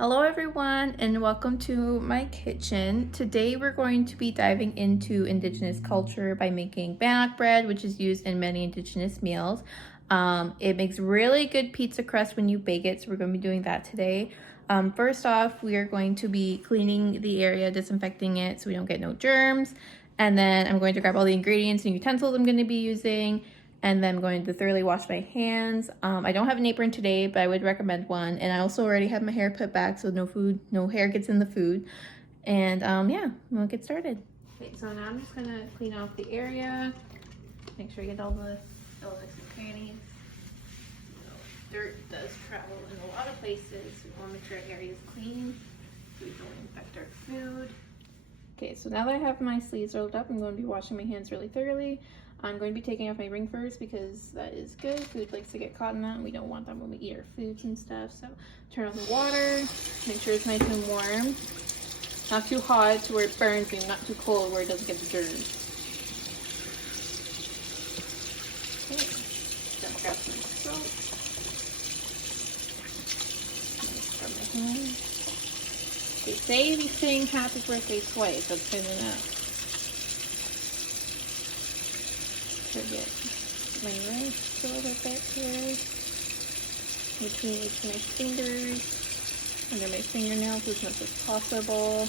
Hello everyone and welcome to my kitchen. Today we're going to be diving into indigenous culture by making bannock bread, which is used in many indigenous meals. It makes really good pizza crust when you bake it, so we're going to be doing that today. First off, we are going to be cleaning the area, disinfecting it so we don't get no germs. And then I'm going to grab all the ingredients and utensils I'm going to be using. And then I'm going to thoroughly wash my hands. I don't have an apron today, but I would recommend one. And I also already have my hair put back so no hair gets in the food. And yeah, we'll get started. Okay, so now I'm just gonna clean off the area. Make sure I get all this and crannies. Dirt does travel in a lot of places, so we want to make sure our area is clean so we don't infect our food. Okay, so now that I have my sleeves rolled up, I'm going to be washing my hands really thoroughly. I'm going to be taking off my ring first because that is good. Food likes to get caught in that and we don't want that when we eat our foods and stuff. So turn on the water, make sure it's nice and warm. Not too hot to where it burns and not too cold where it doesn't get the germs. Okay, then grab some soap. Scrub my hands. They say we sing happy birthday twice, that's good enough. Get my rice filled a bit here between each of my fingers, under my fingernails as much as possible.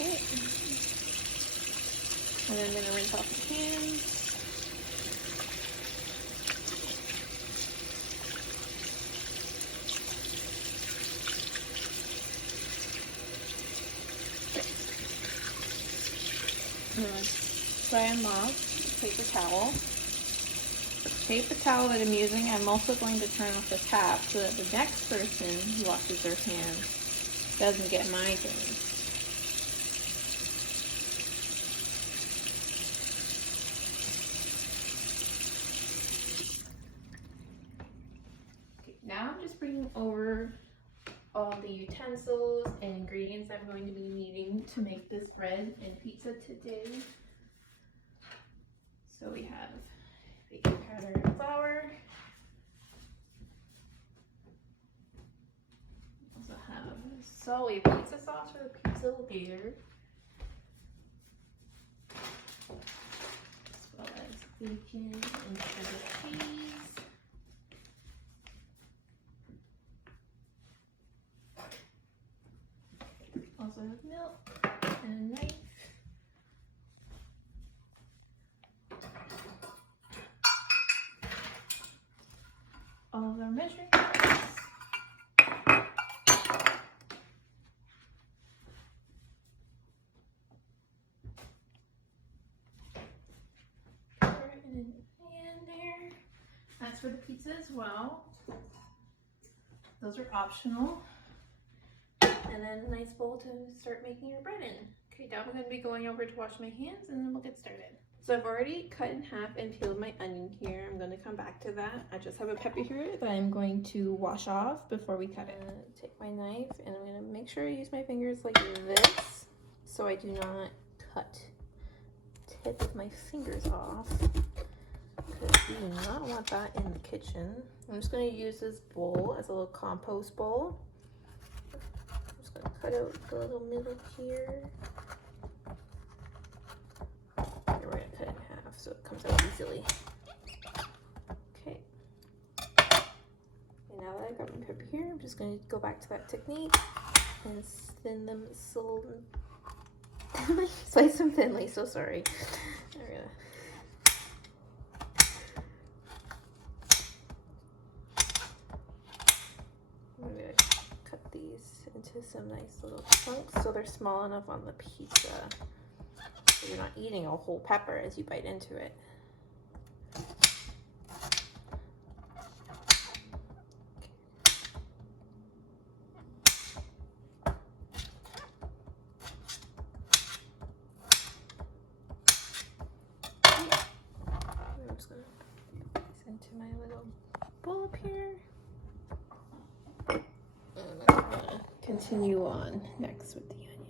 Okay. And then I'm going to rinse off the hands. Dry them off, paper towel. The paper towel that I'm using, I'm also going to turn off the tap so that the next person who washes their hands doesn't get my germs. Okay, now I'm just bringing over all the utensils and ingredients I'm going to be needing to make this bread and pizza today. So we have baking powder and flour. We also have Solly pizza sauce for the pizza later, as well as bacon and cheddar cheese. Also have milk and a knife. All of our measuring cups. Pour it in the pan there. That's for the pizza as well. Those are optional. And then a nice bowl to start making your bread in. Okay, now I'm going to be going over to wash my hands and then we'll get started. So I've already cut in half and peeled my onion here. I'm going to come back to that. I just have a pepper here that I'm going to wash off before we cut it. Take my knife and I'm going to make sure I use my fingers like this so I do not cut the tip of my fingers off, because we do not want that in the kitchen. I'm just going to use this bowl as a little compost bowl. I'm just going to cut out the little middle here. We're going to cut it in half so it comes out easily. Okay. And now that I got my pepper here, I'm just going to go back to that technique and thin them slowly. Slice them thinly, so sorry. I'm going to cut these into some nice little chunks so they're small enough on the pizza. So you're not eating a whole pepper as you bite into it. I'm just gonna put these into my little bowl up here. And I'm gonna continue on next with the onion.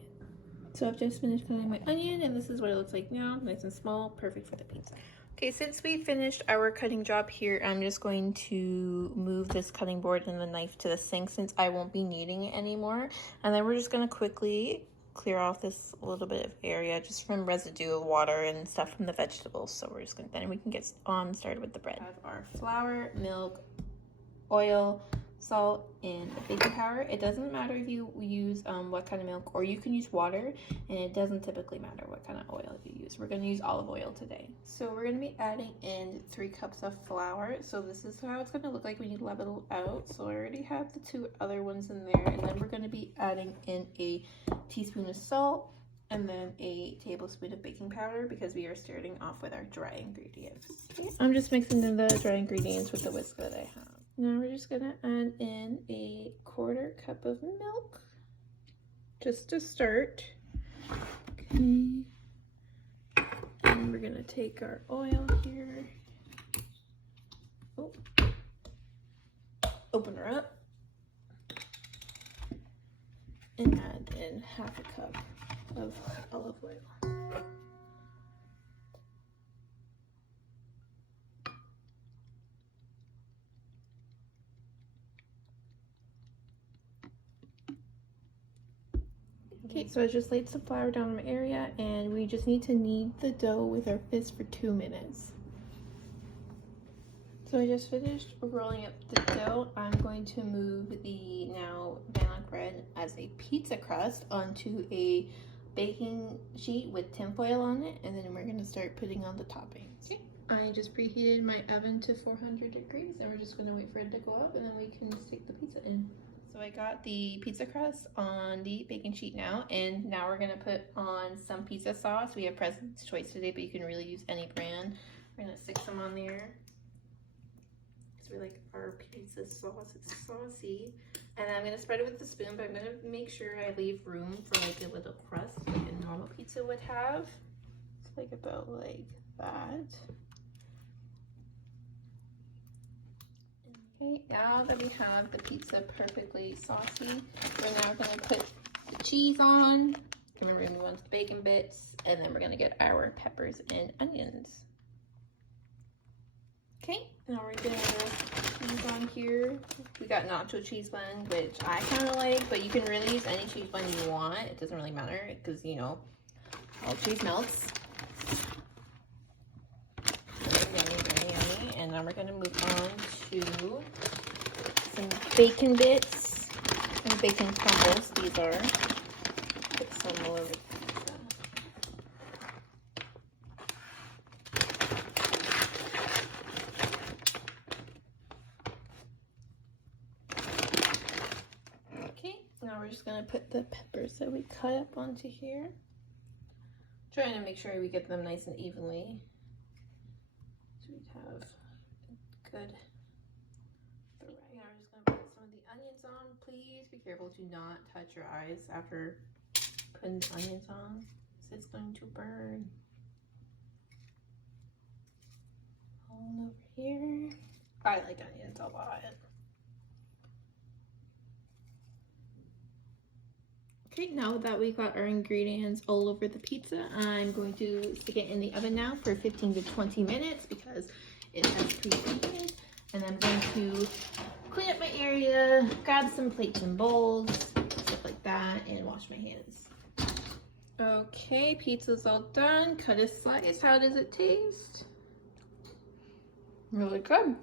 So I've just finished cutting my onion, and this is what it looks like now, nice and small, perfect for the pizza. Okay, since we finished our cutting job here, I'm just going to move this cutting board and the knife to the sink since I won't be needing it anymore. And then we're just gonna quickly clear off this little bit of area just from residue of water and stuff from the vegetables. So we're just gonna, then we can get on started with the bread. We have our flour, milk, oil, salt, and baking powder. It doesn't matter if you use what kind of milk, or you can use water, and it doesn't typically matter what kind of oil you use. We're going to use olive oil today. So we're going to be adding in 3 cups of flour. So this is how it's going to look like when you level out. So I already have the 2 other ones in there, and then we're going to be adding in a teaspoon of salt and then a tablespoon of baking powder because we are starting off with our dry ingredients. Okay. I'm just mixing in the dry ingredients with the whisk that I have. Now we're just gonna add in a 1/4 cup of milk, just to start. Okay. And we're gonna take our oil here. Oh. Open her up. And add in 1/2 cup of olive oil. Okay, so I just laid some flour down in my area, and we just need to knead the dough with our fist for 2 minutes. So I just finished rolling up the dough. I'm going to move the now bannock bread as a pizza crust onto a baking sheet with tinfoil on it, and then we're going to start putting on the toppings. Okay. I just preheated my oven to 400 degrees, and we're just going to wait for it to go up, and then we can stick the pizza in. So I got the pizza crust on the baking sheet now, and now we're gonna put on some pizza sauce. We have President's Choice today, but you can really use any brand. We're gonna stick some on there because we like our pizza sauce. It's saucy. And then I'm gonna spread it with the spoon, but I'm gonna make sure I leave room for like a little crust like a normal pizza would have. It's like about like that. Okay, now that we have the pizza perfectly saucy, we're now going to put the cheese on. Remember, we want the bacon bits, and then we're going to get our peppers and onions. Okay, now we're going to cheese on here. We got nacho cheese blend, which I kind of like, but you can really use any cheese blend you want. It doesn't really matter because, you know, all cheese melts. And now we're going to move on to some bacon bits and bacon crumbles. These are. Put some all over the pizza. Okay, now we're just going to put the peppers that we cut up onto here. Trying to make sure we get them nice and evenly. So we have good. Now we're just gonna put some of the onions on. Please be careful to not touch your eyes after putting the onions on, because it's going to burn. All over here. I like onions a lot. Okay, now that we got our ingredients all over the pizza, I'm going to stick it in the oven now for 15 to 20 minutes because it has preheated. And I'm going to clean up my area, grab some plates and bowls, stuff like that, and wash my hands. Okay, pizza's all done. Cut a slice. How does it taste? Really good.